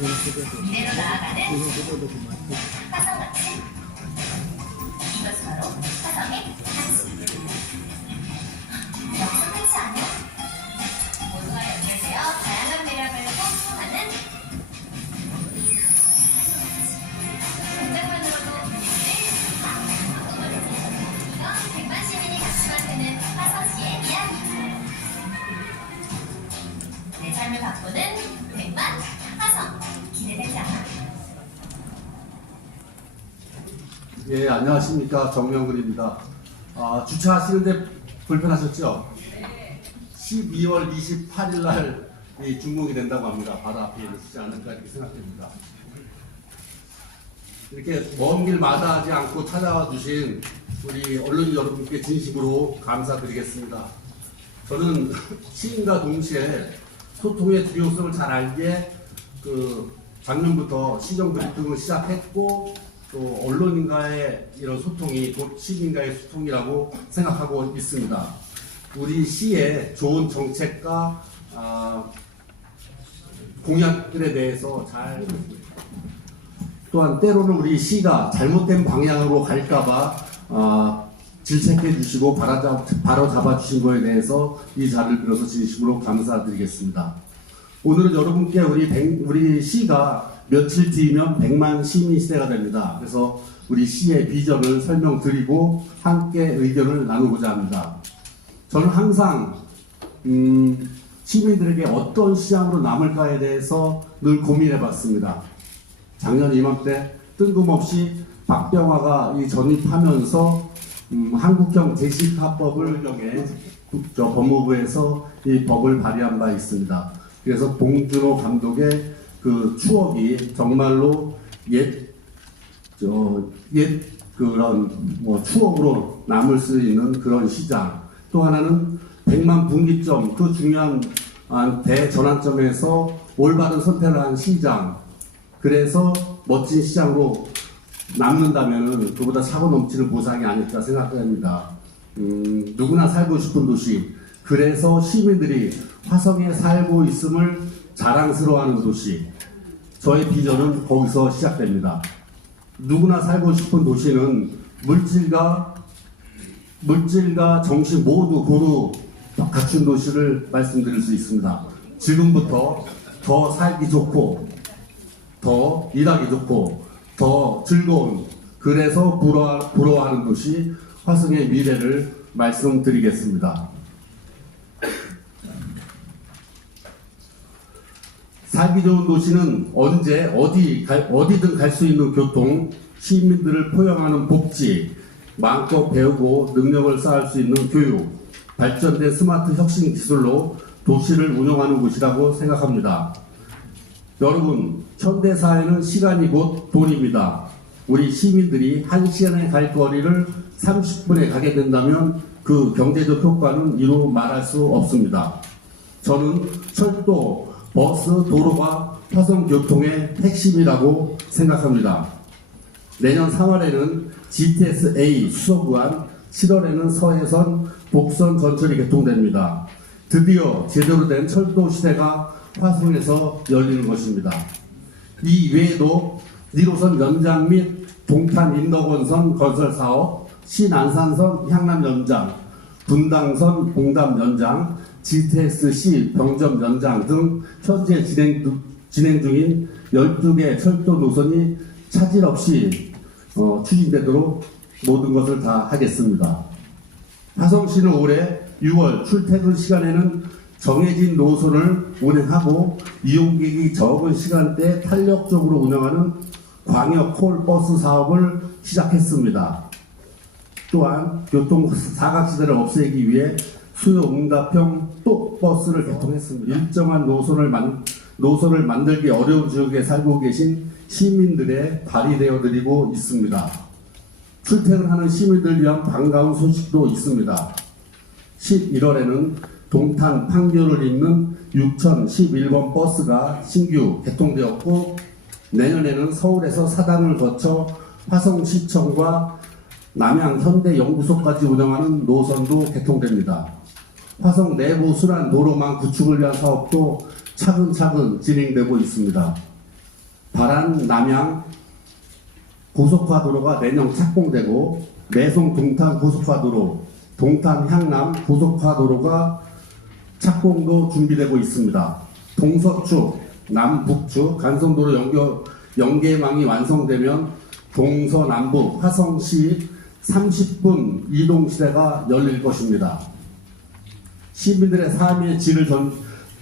206 206 예, 안녕하십니까. 정명근입니다. 아, 주차하시는데 불편하셨죠? 12월 28일 날 이 준공이 된다고 합니다. 바로 앞에 있지 않을까 이렇게 생각됩니다. 이렇게 먼 길 마다하지 않고 찾아와 주신 우리 언론 여러분께 진심으로 감사드리겠습니다. 저는 시인과 동시에 소통의 중요성을 잘 알기에 그 작년부터 시정 그립 등을 시작했고 또 언론인과의 이런 소통이 곧 시민과의 소통이라고 생각하고 있습니다. 우리 시의 좋은 정책과 아, 공약들에 대해서 잘 또한 때로는 우리 시가 잘못된 방향으로 갈까봐 아, 질책해 주시고 바로, 잡아 주신 거에 대해서 이 자리를 빌어서 진심으로 감사드리겠습니다. 오늘은 여러분께 우리 백- 우리 시가 며칠 뒤면 100만 시민 시대가 됩니다. 그래서 우리 시의 비전을 설명드리고 함께 의견을 나누고자 합니다. 저는 항상 음, 시민들에게 어떤 시장으로 남을까에 대해서 늘 고민해봤습니다. 작년 이맘때 뜬금없이 박병화가 이 전입하면서 음, 한국형 대식화법을 경해 저 법무부에서 이 법을 발의한 바 있습니다. 그래서 봉준호 감독의 그 추억이 정말로 옛, 저, 옛 그런 뭐 추억으로 남을 수 있는 그런 시장. 또 하나는 100만 분기점 그 중요한 아, 대전환점에서 올바른 선택을 한 시장. 그래서 멋진 시장으로 남는다면 그보다 사고 넘치는 보상이 아닐까 생각합니다. 음, 누구나 살고 싶은 도시. 그래서 시민들이 화성에 살고 있음을 자랑스러워하는 도시. 저의 비전은 거기서 시작됩니다. 누구나 살고 싶은 도시는 물질과 물질과 정신 모두 고루 갖춘 도시를 말씀드릴 수 있습니다. 지금부터 더 살기 좋고 더 일하기 좋고 더 즐거운 그래서 부러워, 부러워하는 도시 화성의 미래를 말씀드리겠습니다. 살기 좋은 도시는 언제 어디 갈- 어디든 갈 수 있는 교통, 시민들을 포용하는 복지, 마음껏 배우고 능력을 쌓을 수 있는 교육, 발전된 스마트 혁신 기술로 도시를 운영하는 곳이라고 생각합니다. 여러분, 현대 사회는 시간이 곧 돈입니다. 우리 시민들이 한 시간에 갈 거리를 30분에 가게 된다면 그 경제적 효과는 이루 말할 수 없습니다. 저는 철도, 버스, 도로가 화성 교통의 핵심이라고 생각합니다. 내년 3월에는 GTS-A 수서구간, 7월에는 서해선, 복선 전철이 개통됩니다. 드디어 제대로 된 철도 시대가 화성에서 열리는 것입니다. 이 외에도 1호선 연장 및 동탄 인덕원선 건설 사업, 신안산선 향남 연장, 분당선 봉담 연장, GTX-C 병점 연장 등 현재 진행, 두- 진행 중인 12개 철도 노선이 차질 없이 어, 추진되도록 모든 것을 다 하겠습니다. 화성시는 올해 6월 출퇴근 시간에는 정해진 노선을 운행하고 이용객이 적은 시간대에 탄력적으로 운영하는 광역 콜버스 사업을 시작했습니다. 또한 교통 사각지대를 없애기 위해 수요 응답형 또 버스를 개통했습니다. 일정한 노선을 만, 노선을 만들기 어려운 지역에 살고 계신 시민들의 발휘되어 드리고 있습니다. 출퇴근하는 시민들 위한 반가운 소식도 있습니다. 11월에는 동탄 판교를 잇는 6011번 버스가 신규 개통되었고 내년에는 서울에서 사당을 거쳐 화성시청과 남양 현대 연구소까지 운영하는 노선도 개통됩니다. 화성 내부 순환 도로망 구축을 위한 사업도 차근차근 진행되고 있습니다. 바란 남양 고속화도로가 내년 착공되고 매송 동탄 고속화도로, 동탄 향남 고속화도로가 착공도 준비되고 있습니다. 동서축, 남북축 간선도로 연결, 연계망이 완성되면 동서남북 화성시 30분 이동 시대가 열릴 것입니다. 시민들의 삶의 질을 전,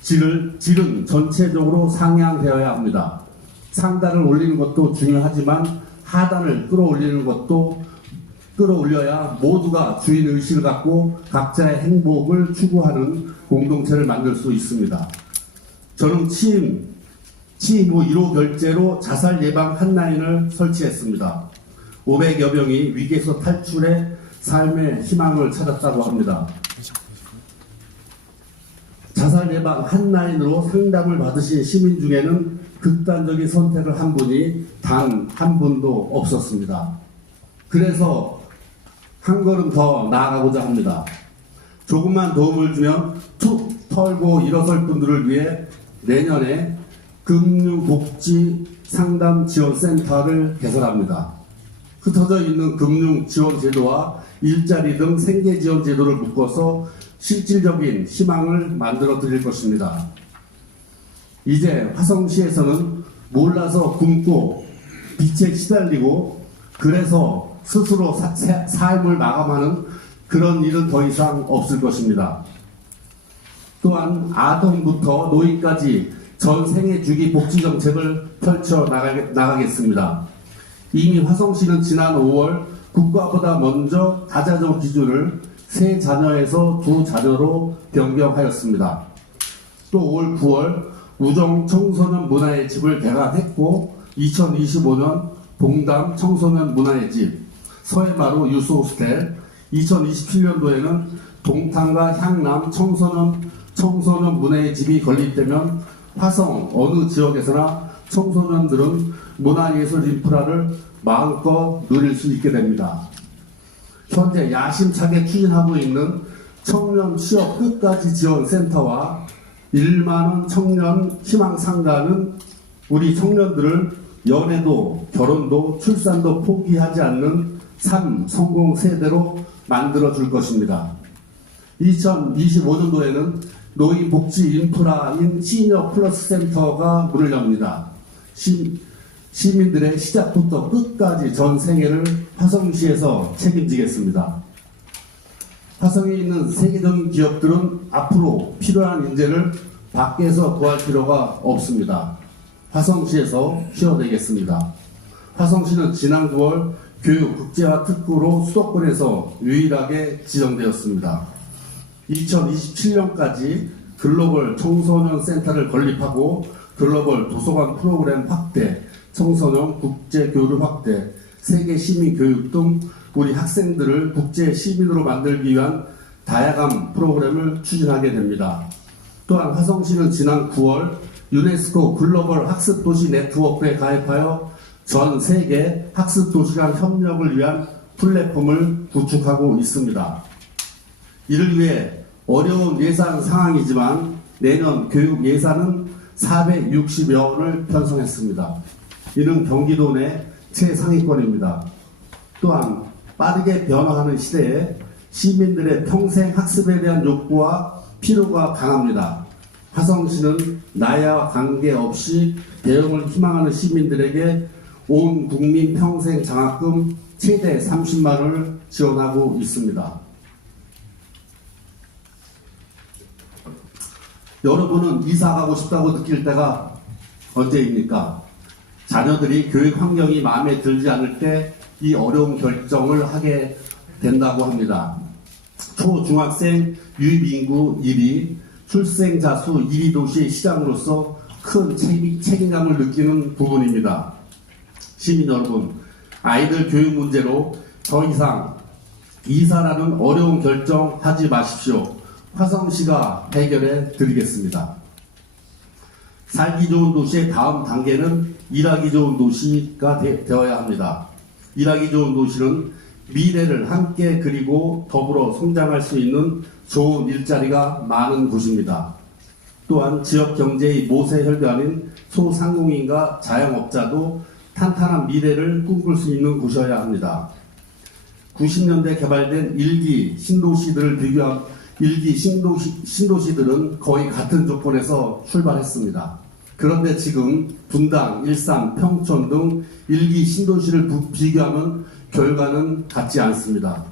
질을, 질은 전체적으로 상향되어야 합니다. 상단을 올리는 것도 중요하지만 하단을 끌어올리는 것도 끌어올려야 모두가 주인 의식을 갖고 각자의 행복을 추구하는 공동체를 만들 수 있습니다. 저는 취임, 취임 후 1호 결제로 자살 예방 한라인을 설치했습니다. 500여 명이 위기에서 탈출해 삶의 희망을 찾았다고 합니다. 자살 예방 한라인으로 상담을 받으신 시민 중에는 극단적인 선택을 한 분이 단 한 분도 없었습니다. 그래서 한 걸음 더 나아가고자 합니다. 조금만 도움을 주면 툭 털고 일어설 분들을 위해 내년에 금융복지 상담 지원센터를 개설합니다. 흩어져 있는 금융 지원 제도와 일자리 등 생계 지원 제도를 묶어서 실질적인 희망을 만들어 드릴 것입니다. 이제 화성시에서는 몰라서 굶고 빛에 시달리고 그래서 스스로 사- 사- 삶을 마감하는 그런 일은 더 이상 없을 것입니다. 또한 아동부터 노인까지 전 생애 주기 복지 정책을 펼쳐 나가겠, 나가겠습니다. 이미 화성시는 지난 5월 국가보다 먼저 다자녀 기준을 세 자녀에서 두 자녀로 변경하였습니다. 또 올 9월 우정 청소년 문화의 집을 개관했고 2025년 봉담 청소년 문화의 집, 서해마루 유소호스텔, 2027년도에는 동탄과 향남 청소년 청소년 문화의 집이 건립되면 화성 어느 지역에서나 청소년들은 문화예술 인프라를 마음껏 누릴 수 있게 됩니다. 현재 야심차게 추진하고 있는 청년 취업 끝까지 지원 센터와 1만원 청년 희망 상가는 우리 청년들을 연애도 결혼도 출산도 포기하지 않는 삶 성공 세대로 만들어 줄 것입니다. 2025년도에는 노인 복지 인프라인 시니어 플러스 센터가 문을 엽니다. 시, 시민들의 시작부터 끝까지 전 생애를 화성시에서 책임지겠습니다. 화성에 있는 세계적인 기업들은 앞으로 필요한 인재를 밖에서 구할 필요가 없습니다. 화성시에서 키워내겠습니다. 화성시는 지난 9월 교육 국제화 특구로 수도권에서 유일하게 지정되었습니다. 2027년까지 글로벌 청소년 센터를 건립하고 글로벌 도서관 프로그램 확대, 청소년 국제 교류 확대, 세계 시민 교육 등 우리 학생들을 국제 시민으로 만들기 위한 다양한 프로그램을 추진하게 됩니다. 또한 화성시는 지난 9월 유네스코 글로벌 학습 도시 네트워크에 가입하여 전 세계 학습 도시 간 협력을 위한 플랫폼을 구축하고 있습니다. 이를 위해 어려운 예산 상황이지만 내년 교육 예산은 460여 원을 편성했습니다. 이는 경기도 내 최상위권입니다. 또한 빠르게 변화하는 시대에 시민들의 평생 학습에 대한 욕구와 필요가 강합니다. 화성시는 나이와 관계없이 대응을 희망하는 시민들에게 온 국민 평생 장학금 최대 30만 원을 지원하고 있습니다. 여러분은 이사 가고 싶다고 느낄 때가 언제입니까? 자녀들이 교육 환경이 마음에 들지 않을 때 이 어려운 결정을 하게 된다고 합니다. 초 중학생 유입 인구 1위, 출생자 수 1위 도시의 시장으로서 큰 책임- 책임 감을 느끼는 부분입니다. 시민 여러분, 아이들 교육 문제로 더 이상 이사라는 어려운 결정 하지 마십시오. 화성시가 해결해 드리겠습니다. 살기 좋은 도시의 다음 단계는 일하기 좋은 도시가 되, 되어야 합니다. 일하기 좋은 도시는 미래를 함께 그리고 더불어 성장할 수 있는 좋은 일자리가 많은 곳입니다. 또한 지역 경제의 모세 혈관인 소상공인과 자영업자도 탄탄한 미래를 꿈꿀 수 있는 곳이어야 합니다. 90년대 개발된 일기 신도시들을 비교한 일기 신도시, 신도시들은 거의 같은 조건에서 출발했습니다. 그런데 지금 분당, 일산, 평촌 등 일기 신도시를 부- 비교하면 결과는 같지 않습니다.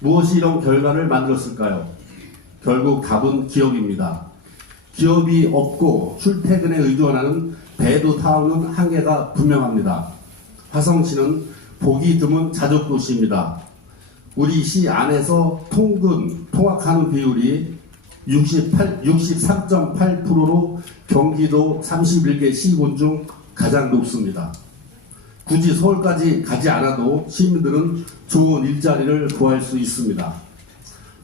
무엇이 이런 결과를 만들었을까요? 결국 답은 기업입니다. 기업이 없고 출퇴근에 의존하는 배도타운은 한계가 분명합니다. 화성시는 보기 드문 자족도시입니다. 우리 시 안에서 통근, 통학하는 비율이 68, 63.8%로 경기도 31개 시군 중 가장 높습니다. 굳이 서울까지 가지 않아도 시민들은 좋은 일자리를 구할 수 있습니다.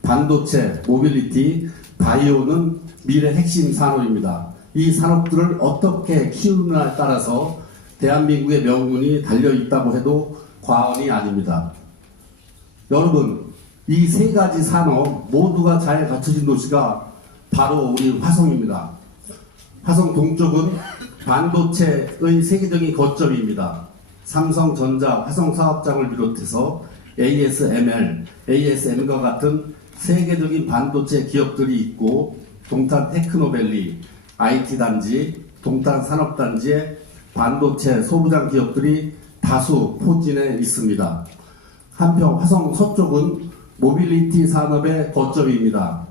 반도체, 모빌리티, 바이오는 미래 핵심 산업입니다. 이 산업들을 어떻게 키우느냐에 따라서 대한민국의 명운이 달려 있다고 해도 과언이 아닙니다. 여러분, 이 세 가지 산업 모두가 잘 갖춰진 도시가 바로 우리 화성입니다. 화성 동쪽은 반도체의 세계적인 거점입니다. 삼성전자 화성 사업장을 비롯해서 ASML, ASM과 같은 세계적인 반도체 기업들이 있고 동탄 테크노밸리, IT 단지, 동탄 산업 단지에 반도체 소부장 기업들이 다수 포진해 있습니다. 한편 화성 서쪽은 모빌리티 산업의 거점입니다.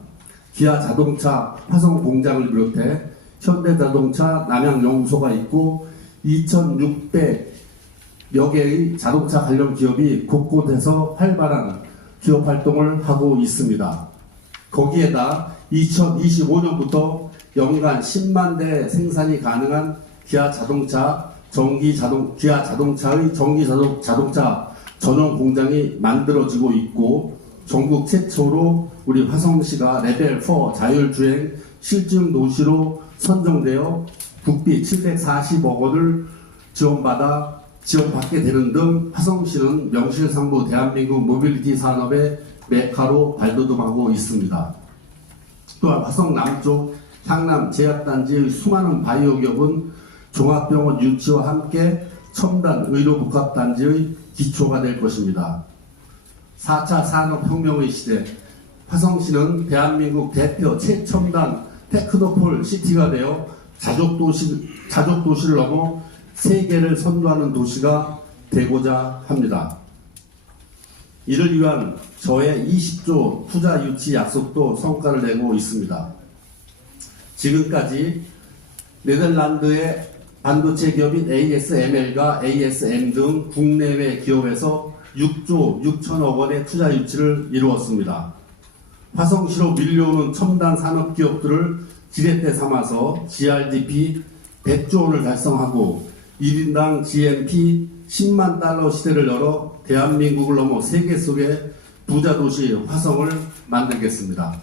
기아 자동차 화성 공장을 비롯해 현대자동차 남양연구소가 있고 2,600여 개의 자동차 관련 기업이 곳곳에서 활발한 기업 활동을 하고 있습니다. 거기에다 2025년부터 연간 10만 대 생산이 가능한 기아 자동차 전기 자동 기아 자동차의 전기 자동, 자동차 전용 공장이 만들어지고 있고 전국 최초로 우리 화성시가 레벨 4 자율주행 실증 도시로 선정되어 국비 740억 원을 지원받아 지원받게 되는 등 화성시는 명실상부 대한민국 모빌리티 산업의 메카로 발돋움하고 있습니다. 또한 화성 남쪽 향남 제약단지의 수많은 바이오 기업은 종합병원 유치와 함께 첨단 의료복합단지의 기초가 될 것입니다. 4차 산업혁명의 시대 화성시는 대한민국 대표 최첨단 테크노폴 시티가 되어 자족도시, 자족도시를 넘어 세계를 선도하는 도시가 되고자 합니다. 이를 위한 저의 20조 투자 유치 약속도 성과를 내고 있습니다. 지금까지 네덜란드의 반도체 기업인 ASML과 ASM 등 국내외 기업에서 6조 6천억 원의 투자 유치를 이루었습니다. 화성시로 밀려오는 첨단 산업 기업들을 지렛대 삼아서 GRDP 100조 원을 달성하고 1인당 GNP 10만 달러 시대를 열어 대한민국을 넘어 세계 속의 부자 도시 화성을 만들겠습니다.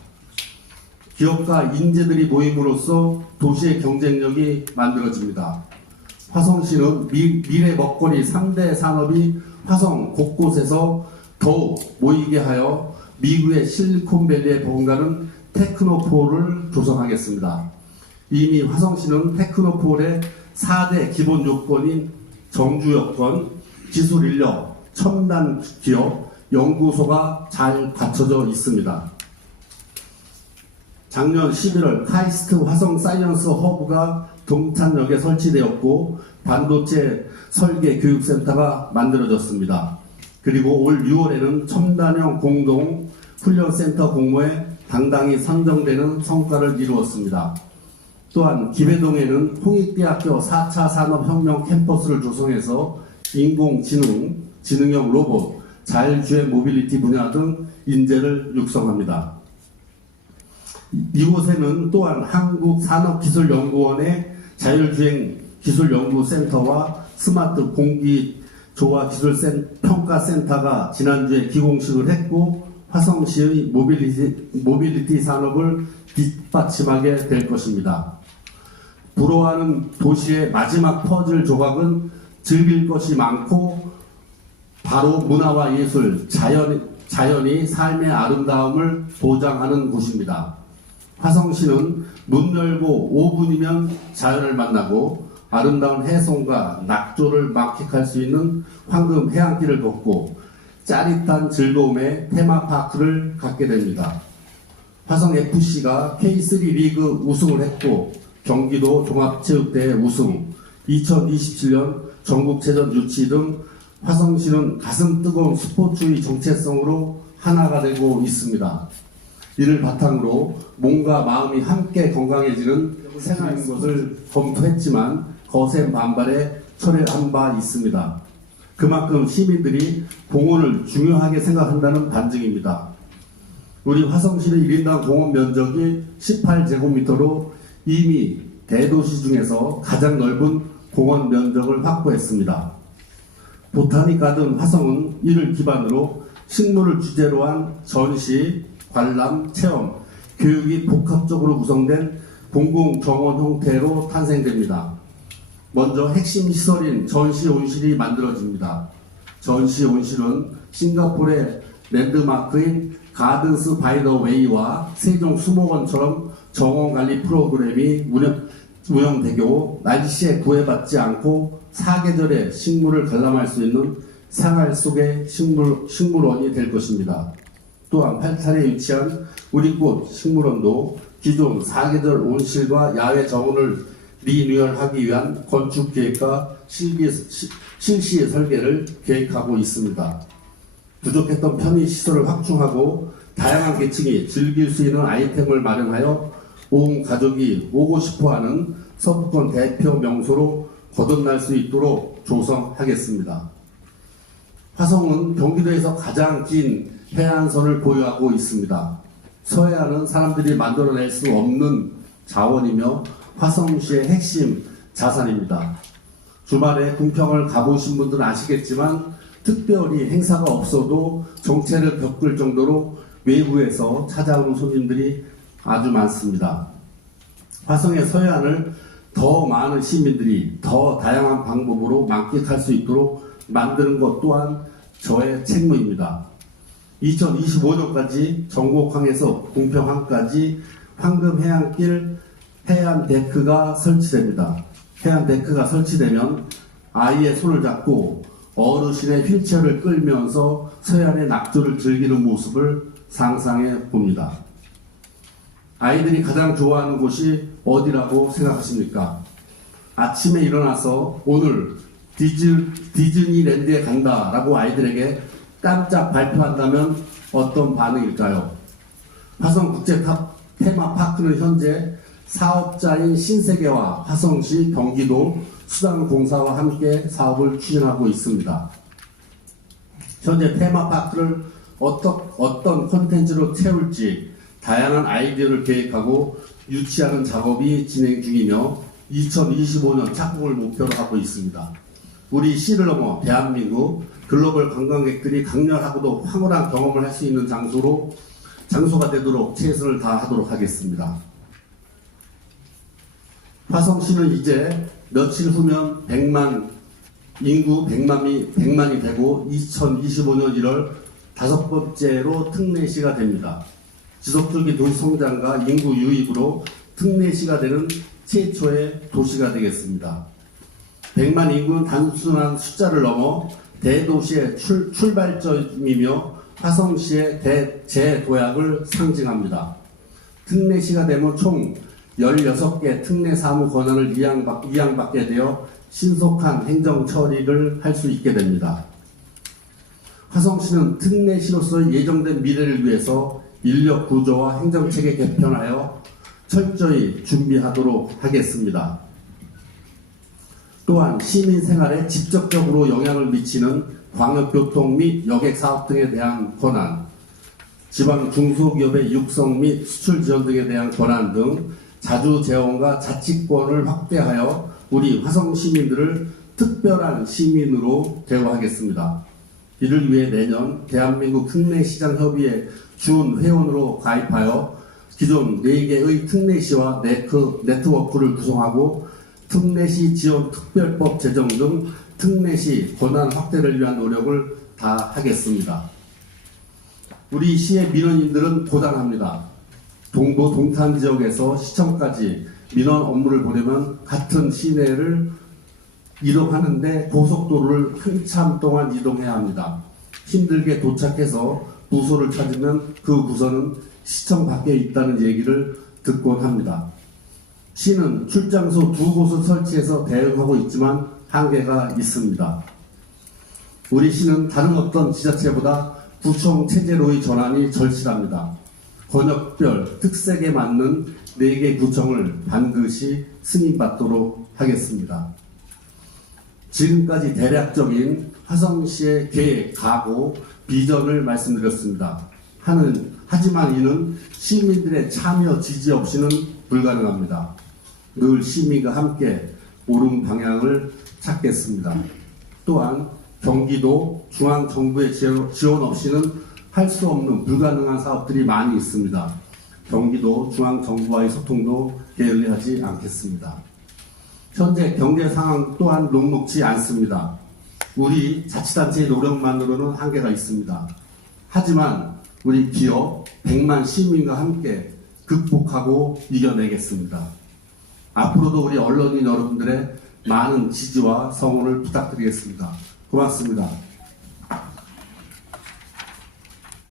기업과 인재들이 모임으로써 도시의 경쟁력이 만들어집니다. 화성시는 미, 미래 먹거리 3대 산업이 화성 곳곳에서 더욱 모이게 하여 미국의 실리콘밸리에 버금가는 테크노폴을 조성하겠습니다. 이미 화성시는 테크노폴의 4대 기본 요건인 정주 여건, 기술 인력, 첨단 기업, 연구소가 잘 갖춰져 있습니다. 작년 11월 카이스트 화성 사이언스 허브가 동탄역에 설치되었고 반도체 설계 교육센터가 만들어졌습니다. 그리고 올 6월에는 첨단형 공동 훈련센터 공모에 당당히 선정되는 성과를 이루었습니다. 또한 기배동에는 홍익대학교 4차 산업혁명 캠퍼스를 조성해서 인공지능, 지능형 로봇, 자율주행 모빌리티 분야 등 인재를 육성합니다. 이곳에는 또한 한국산업기술연구원의 자율주행 기술연구센터와 스마트 공기 조화 기술 평가센터가 지난주에 기공식을 했고 화성시의 모빌리티, 모빌리티 산업을 뒷받침하게 될 것입니다. 부러워하는 도시의 마지막 퍼즐 조각은 즐길 것이 많고 바로 문화와 예술, 자연, 자연이 삶의 아름다움을 보장하는 곳입니다. 화성시는 문 열고 5분이면 자연을 만나고 아름다운 해송과 낙조를 만끽할 수 있는 황금 해안길을 걷고 짜릿한 즐거움의 테마파크를 갖게 됩니다. 화성 FC가 K3 리그 우승을 했고 경기도 종합체육대회 우승, 2027년 전국체전 유치 등 화성시는 가슴 뜨거운 스포츠의 정체성으로 하나가 되고 있습니다. 이를 바탕으로 몸과 마음이 함께 건강해지는 생활인 것을 검토했지만 거센 반발에 철회한 바 있습니다. 그만큼 시민들이 공원을 중요하게 생각한다는 반증입니다. 우리 화성시의 1인당 공원 면적이 18제곱미터로 이미 대도시 중에서 가장 넓은 공원 면적을 확보했습니다. 보타닉 가든 화성은 이를 기반으로 식물을 주제로 한 전시, 관람, 체험, 교육이 복합적으로 구성된 공공 정원 형태로 탄생됩니다. 먼저 핵심 시설인 전시 온실이 만들어집니다. 전시 온실은 싱가포르의 랜드마크인 가든스 바이 더 웨이와 세종 수목원처럼 정원 관리 프로그램이 운영, 운영되고 날씨에 구애받지 않고 사계절의 식물을 관람할 수 있는 생활 속의 식물, 식물원이 될 것입니다. 또한 팔탄에 위치한 우리꽃 식물원도 기존 사계절 온실과 야외 정원을 리뉴얼하기 위한 건축 계획과 실기, 시- 실시 설계를 계획하고 있습니다. 부족했던 편의 시설을 확충하고 다양한 계층이 즐길 수 있는 아이템을 마련하여 온 가족이 오고 싶어하는 서부권 대표 명소로 거듭날 수 있도록 조성하겠습니다. 화성은 경기도에서 가장 긴 해안선을 보유하고 있습니다. 서해안은 사람들이 만들어낼 수 없는 자원이며 화성시의 핵심 자산입니다. 주말에 궁평을 가보신 분들은 아시겠지만 특별히 행사가 없어도 정체를 겪을 정도로 외부에서 찾아오는 손님들이 아주 많습니다. 화성의 서해안을 더 많은 시민들이 더 다양한 방법으로 만끽할 수 있도록 만드는 것 또한 저의 책무입니다. 2025년까지 전곡항에서 궁평항까지 황금해안길 해안 데크가 설치됩니다. 해안 데크가 설치되면 아이의 손을 잡고 어르신의 휠체어를 끌면서 서해안의 낙조를 즐기는 모습을 상상해 봅니다. 아이들이 가장 좋아하는 곳이 어디라고 생각하십니까? 아침에 일어나서 오늘 디즈, 디즈니랜드에 간다라고 아이들에게 깜짝 발표한다면 어떤 반응일까요? 화성 국제 탑- 테마파크는 현재 사업자인 신세계와 화성시 경기도 수산공사와 함께 사업을 추진하고 있습니다. 현재 테마파크를 어떤, 어떤 콘텐츠로 채울지 다양한 아이디어를 계획하고 유치하는 작업이 진행 중이며 2025년 착공을 목표로 하고 있습니다. 우리 시를 넘어 대한민국 글로벌 관광객들이 강렬하고도 황홀한 경험을 할 수 있는 장소로 장소가 되도록 최선을 다하도록 하겠습니다. 화성시는 이제 며칠 후면 100만 인구 100만이 100만이 되고 2025년 1월 다섯 번째로 특례시가 됩니다. 지속적인 도시 성장과 인구 유입으로 특례시가 되는 최초의 도시가 되겠습니다. 100만 인구는 단순한 숫자를 넘어 대도시의 출, 출발점이며 화성시의 대, 재도약을 상징합니다. 특례시가 되면 총 16개 특례 사무 권한을 이양받, 이양받게 되어 신속한 행정 처리를 할 수 있게 됩니다. 화성시는 특례시로서 예정된 미래를 위해서 인력 구조와 행정체계 개편하여 철저히 준비하도록 하겠습니다. 또한 시민 생활에 직접적으로 영향을 미치는 광역교통 및 여객 사업 등에 대한 권한, 지방 중소기업의 육성 및 수출 지원 등에 대한 권한 등 자주 재원과 자치권을 확대하여 우리 화성 시민들을 특별한 시민으로 대우하겠습니다. 이를 위해 내년 대한민국 특례시장협의회 준 회원으로 가입하여 기존 4개의 특례시와 네트워크를 구성하고 특례시 지원 특별법 제정 등 특례시 권한 확대를 위한 노력을 다 하겠습니다. 우리 시의 민원인들은 고단합니다. 동부 동탄 지역에서 시청까지 민원 업무를 보려면 같은 시내를 이동하는데 고속도로를 한참 동안 이동해야 합니다. 힘들게 도착해서 부서를 찾으면 그 부서는 시청 밖에 있다는 얘기를 듣곤 합니다. 시는 출장소 두 곳을 설치해서 대응하고 있지만 한계가 있습니다. 우리 시는 다른 어떤 지자체보다 구청 체제로의 전환이 절실합니다. 권역별 특색에 맞는 4개 구청을 반드시 승인받도록 하겠습니다. 지금까지 대략적인 화성시의 계획, 각오, 비전을 말씀드렸습니다. 하는, 하지만 이는 시민들의 참여 지지 없이는 불가능합니다. 늘 시민과 함께 옳은 방향을 찾겠습니다. 또한 경기도 중앙정부의 지원 없이는 할 수 없는 불가능한 사업들이 많이 있습니다. 경기도 중앙정부와의 소통도 게을리하지 않겠습니다. 현재 경제 상황 또한 녹록지 않습니다. 우리 자치단체의 노력만으로는 한계가 있습니다. 하지만 우리 기업 100만 시민과 함께 극복하고 이겨내겠습니다. 앞으로도 우리 언론인 여러분들의 많은 지지와 성원을 부탁드리겠습니다. 고맙습니다.